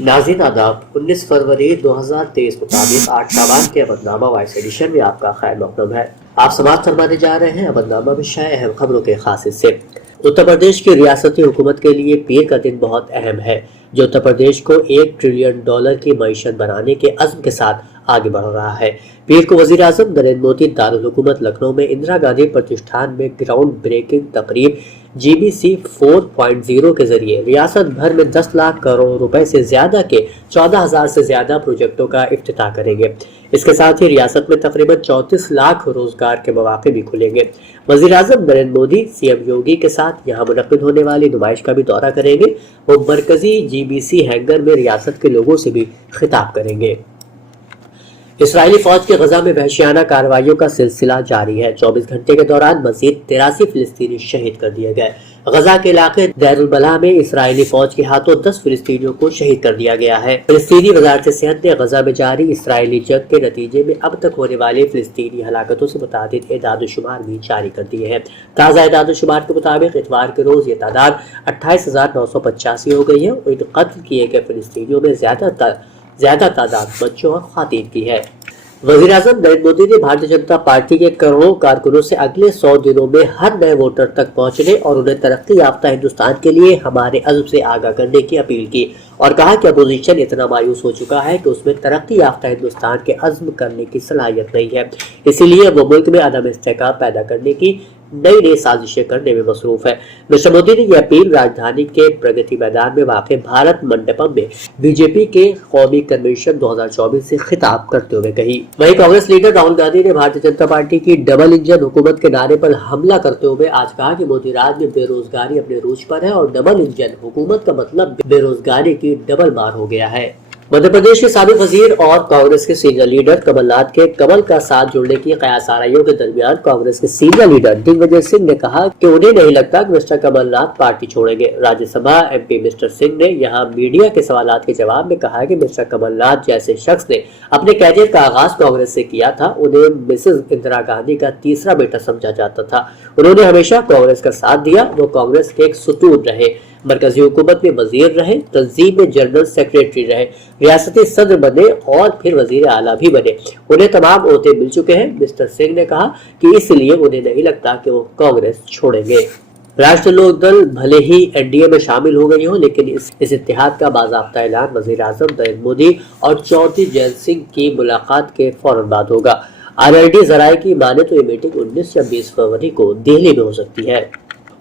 नाज़रीन आदाब, 19 फरवरी 2023 मुताबिक 8 शाबान के अहमदनामा वॉइस एडिशन में आपका खैर मकदम है। आप समाअत फरमाने जा रहे हैं अहमदनामा में शाये अहम खबरों के खास हिस्से। उत्तर प्रदेश की रियासती हुकूमत के लिए पीर का दिन बहुत अहम है, जो उत्तर प्रदेश को $1 ट्रिलियन की मईशत बनाने के अज़्म के साथ आगे बढ़ रहा है। पीर को वज़ीर आज़म नरेंद्र मोदी दारुल हुकूमत लखनऊ में इंदिरा गांधी प्रतिष्ठान में ग्राउंड ब्रेकिंग तकरीब GBC 4.0 के जरिए रियासत भर में 10 लाख करोड़ रुपए से ज्यादा के 14,000 से ज्यादा प्रोजेक्टों का इफ्तिताह करेंगे। इसके साथ ही रियासत में तकरीबन 34 लाख रोजगार के मौके भी खुलेंगे। वज़ीर आज़म नरेंद्र मोदी CM योगी के साथ यहाँ मुनक्किद होने वाली नुमाइश का भी दौरा करेंगे। वो मरकजी GBC हैंगर में रियासत के लोगों से भी खिताब करेंगे। इसराइली फौज के गजा में वहशियाना कार्रवाइयों का सिलसिला जारी है। 24 घंटे के दौरान मजीद 83 फिलिस्तीनी शहीद कर दिए गए। गजा के इलाके दैरुल बलाह में इसराइली फौज के हाथों 10 फिलिस्तीनियों को शहीद कर दिया गया है। फिलिस्तीनी वजारत सेहत ने गजा में जारी इसराइली जंग के नतीजे में अब तक होने वाली फिलिस्तीनी हलाकतों से मुताबिक एदाद-ओ-शुमार भी जारी कर दिए हैं। ताज़ा एदाद-ओ-शुमार के मुताबिक इतवार के रोज ये तादाद 28,985 हो गई है। इन कत्ल किए गए फिलिस्तीनियों में ज्यादा तादाद बच्चों और ख़वातीन की है। वज़ीर आज़म नरेंद्र मोदी ने भारतीय जनता पार्टी के करोड़ों कारकुनों से अगले 100 दिनों में हर नए वोटर तक पहुंचने और उन्हें तरक्की याफ्ता हिंदुस्तान के लिए हमारे अज़्म से आगाह करने की अपील की और कहा कि अपोजिशन इतना मायूस हो चुका है कि उसमें तरक्की याफ्ता हिंदुस्तान के अज़्म करने की सलाहियत नहीं है, इसीलिए वो मुल्क में अदम इस्तेहकाम पैदा करने की नई साजिशें करने में मसरूफ है। मिस्टर मोदी ने यह अपील राजधानी के प्रगति मैदान में वाक़ भारत मंडपम में बीजेपी के कौमी कन्वेंशन 2024 से खिताब करते हुए कही। वहीं कांग्रेस लीडर राहुल गांधी ने भारतीय जनता पार्टी की डबल इंजन हुकूमत के नारे पर हमला करते हुए आज कहा कि मोदी राज में बेरोजगारी अपने रूज पर है और डबल इंजन हुकूमत का मतलब बेरोजगारी की डबल मार हो गया है। मध्य प्रदेश के साबिक वजीर और कांग्रेस के सीनियर लीडर कमलनाथ के कमल का साथ जोड़ने की कयासाराइयों के दरमियान कांग्रेस के सीनियर लीडर दिग्विजय सिंह ने कहा कि उन्हें नहीं लगता कि मिस्टर कमलनाथ पार्टी छोड़ेंगे। राज्यसभा MP मिस्टर सिंह ने यहां मीडिया के सवालात के जवाब में कहा कि मिस्टर कमलनाथ जैसे शख्स ने अपने कैरियर का आगाज कांग्रेस से किया था। उन्हें मिसेज इंदिरा गांधी का तीसरा बेटा समझा जाता था। उन्होंने हमेशा कांग्रेस का साथ दिया। वो कांग्रेस के एक सुतून रहे, मरकजी हुकूमत में वजीर रहे, तंजीम में जनरल सेक्रेटरी रहे, रियासती सदर बने और फिर वजीर आला भी बने। उन्हें तमाम ओहदे मिल चुके हैं। मिस्टर सिंह ने कहा कि इसलिए उन्हें नहीं लगता कि वो कांग्रेस छोड़ेंगे। राष्ट्रीय लोक दल भले ही NDA में शामिल हो गई हो, लेकिन इस इत्तेहाद का बाज़ाब्ता ऐलान वज़ीर आज़म नरेंद्र मोदी और चौधरी जयंत सिंह की मुलाकात के फौरन बाद होगा। RLD ज़राए की माने तो ये मीटिंग 19 या 20 फरवरी को दिल्ली में हो सकती है।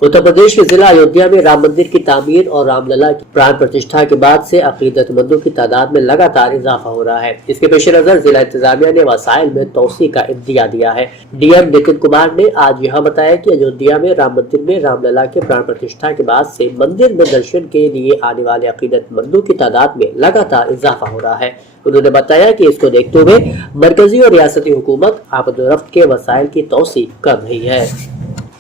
उत्तर प्रदेश के जिला अयोध्या में राम मंदिर की तामीर और रामलला की प्राण प्रतिष्ठा के बाद से अकीदतमंदों की तादाद में लगातार इजाफा हो रहा है। इसके पेश नजर जिला इंतजामिया ने वसाइल में तोसी का इंतजाम दिया है। DM नितिन कुमार ने आज यह बताया कि अयोध्या में राम मंदिर में रामलला के प्राण प्रतिष्ठा के बाद से मंदिर में दर्शन के लिए आने वाले अकीदतमंदों की तादाद में लगातार इजाफा हो रहा है। उन्होंने बताया कि इसको देखते हुए मरकजी और रियासती हुकूमत आमदोरफ्त के वसाइल की तोसी कर रही है।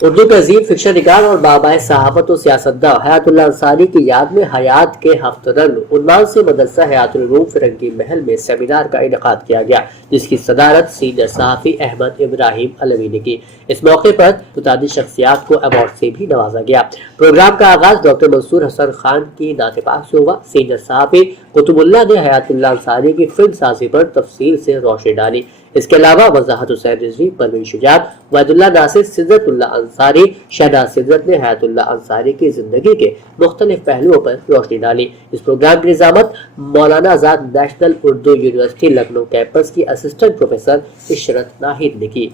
उर्दू के अजीम फिक्शन निगार और बाबाए सहाफत और सियासतदान हयातुल्लाह अंसारी की याद में हयात के हफ्तरन उन्वान से मदरसा हयातुल उलूम फिरंगी महल में सेमिनार का इनेकाद किया गया, जिसकी सदारत सीनियर सहाफी अहमद इब्राहिम अलवी ने की। इस मौके पर मुतादिद शख्सियात को अवार्ड से भी नवाजा गया। प्रोग्राम का आगाज डॉक्टर मंसूर हसन खान की नाते पाक से हुआ। सीनियर सहाफी कुतुबुल्लाह ने हयातुल्लाह अंसारी की फिल्म साजी पर तफसील से रोशनी डाली। इसके अलावा वजाहत हुसैन रिजवी, परवीन शुजात, वैदुल्लाह नासिर, सिद्दतुल्लाह अंसारी, शहनाज सिद्दत ने हयातुल्लाह अंसारी की जिंदगी के मुख्तलिफ पहलुओं पर रोशनी डाली। इस प्रोग्राम की निजामत Maulana Azad national Urdu university Lucknow campus की असिस्टेंट प्रोफेसर इशरत नाहिद ने की।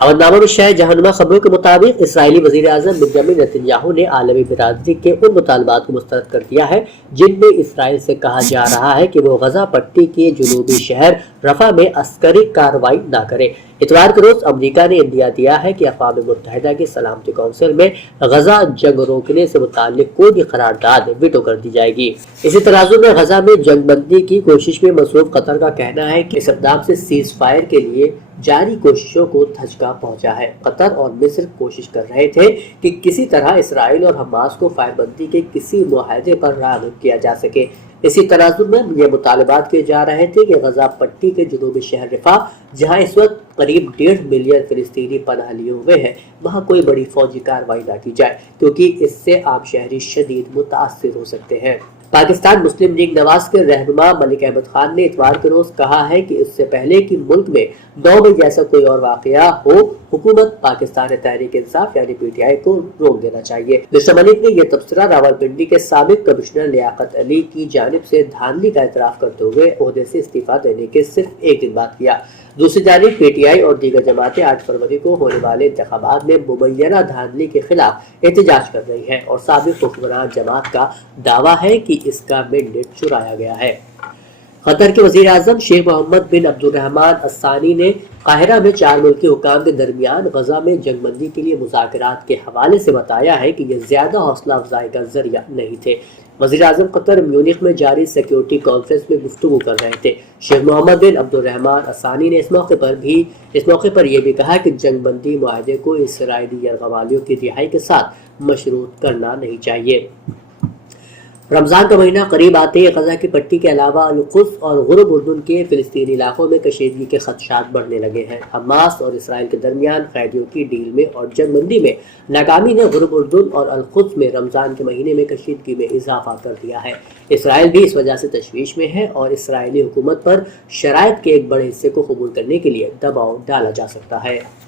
अहमदनामा में शाये जहानुमा खबरों के मुताबिक इसराइली वज़ीर आज़म बेंजामिन नेतन्याहू ने आलमी बिरादरी के उन मुतालबात को मुस्तरद कर दिया है जिनमें इसराइल से कहा जा रहा है कि वो गजा पट्टी के जुनूबी शहर रफा में अस्करी कार्रवाई न करे। इतवार के रोज अमरीका ने इंदिया दिया है कि अक़वाम मुत्तहिदा की सलामती कौंसिल में गजा जंग रोकने से मुताल्लिक कोई भी करारदाद वीटो कर दी जाएगी। इसी तराजू में गजा में जंग बंदी की कोशिश में मसरूफ कतर का कहना है कि इस इक़दाम से सीज फायर के लिए जारी कोशिशों को धचका पहुंचा है। कतर और मिस्र कोशिश कर रहे थे कि किसी तरह इसराइल और हमास को फायरबंदी के किसी मुआहदे पर राग़िब किया जा सके। इसी तनाजुर में ये मुतालबात किए जा रहे थे कि गजा पट्टी के जुनूबी शहर रिफा, जहां इस वक्त करीब 1.5 मिलियन फिलिस्तीनी पनाह लिए हुए हैं, वहां कोई बड़ी फौजी कार्रवाई न की जाए, क्योंकि इससे आम शहरी शदीद मुतासिर हो सकते हैं। پاکستان مسلم لیگ نواز کے رہنما ملک احمد خان نے اتوار کے روز کہا ہے کہ اس سے پہلے کہ ملک میں 9 مئی جیسا کوئی اور واقعہ ہو، حکومت پاکستان تحریک انصاف یعنی پی ٹی آئی کو روک دینا چاہیے۔ مسٹر ملک نے یہ تبصرہ راولپنڈی کے سابق کمشنر لیاقت علی کی جانب سے دھاندلی کا اعتراف کرتے ہوئے عہدے سے استعفیٰ دینے کے صرف ایک دن بعد کیا۔ دوسری جانب پی ٹی آئی اور دیگر جماعتیں 8 فروری کو ہونے والے انتخابات میں مبینہ دھاندلی کے خلاف احتجاج کر رہی ہیں اور سابق حکمران جماعت کا دعویٰ ہے کہ اس کا مینڈیٹ چرایا گیا ہے۔ قطر کے وزیر اعظم شیخ محمد بن عبد الرحمن الثانی نے قاہرہ میں 4 ملکی حکام کے درمیان غزہ میں جنگ بندی کے لیے مذاکرات کے حوالے سے بتایا ہے کہ یہ زیادہ حوصلہ افزائی کا ذریعہ نہیں تھے۔ وزیر اعظم قطر میونخ میں جاری سیکیورٹی کانفرنس میں گفتگو کر رہے تھے۔ شیخ محمد بن عبد الرحمن الثانی نے اس موقع پر یہ بھی کہا کہ جنگ بندی معاہدے کو اسرائیلی یرغمالیوں کی رہائی کے ساتھ مشروط کرنا نہیں چاہیے۔ رمضان کا مہینہ قریب آتے ہی غزہ کی پٹی کے علاوہ القدس اور غرب اردن کے فلسطینی علاقوں میں کشیدگی کے خدشات بڑھنے لگے ہیں۔ حماس اور اسرائیل کے درمیان قیدیوں کی ڈیل میں اور جنگ بندی میں ناکامی نے غرب اردن اور القدس میں رمضان کے مہینے میں کشیدگی میں اضافہ کر دیا ہے۔ اسرائیل بھی اس وجہ سے تشویش میں ہے اور اسرائیلی حکومت پر شرائط کے ایک بڑے حصے کو قبول کرنے کے لیے دباؤ ڈالا جا سکتا ہے۔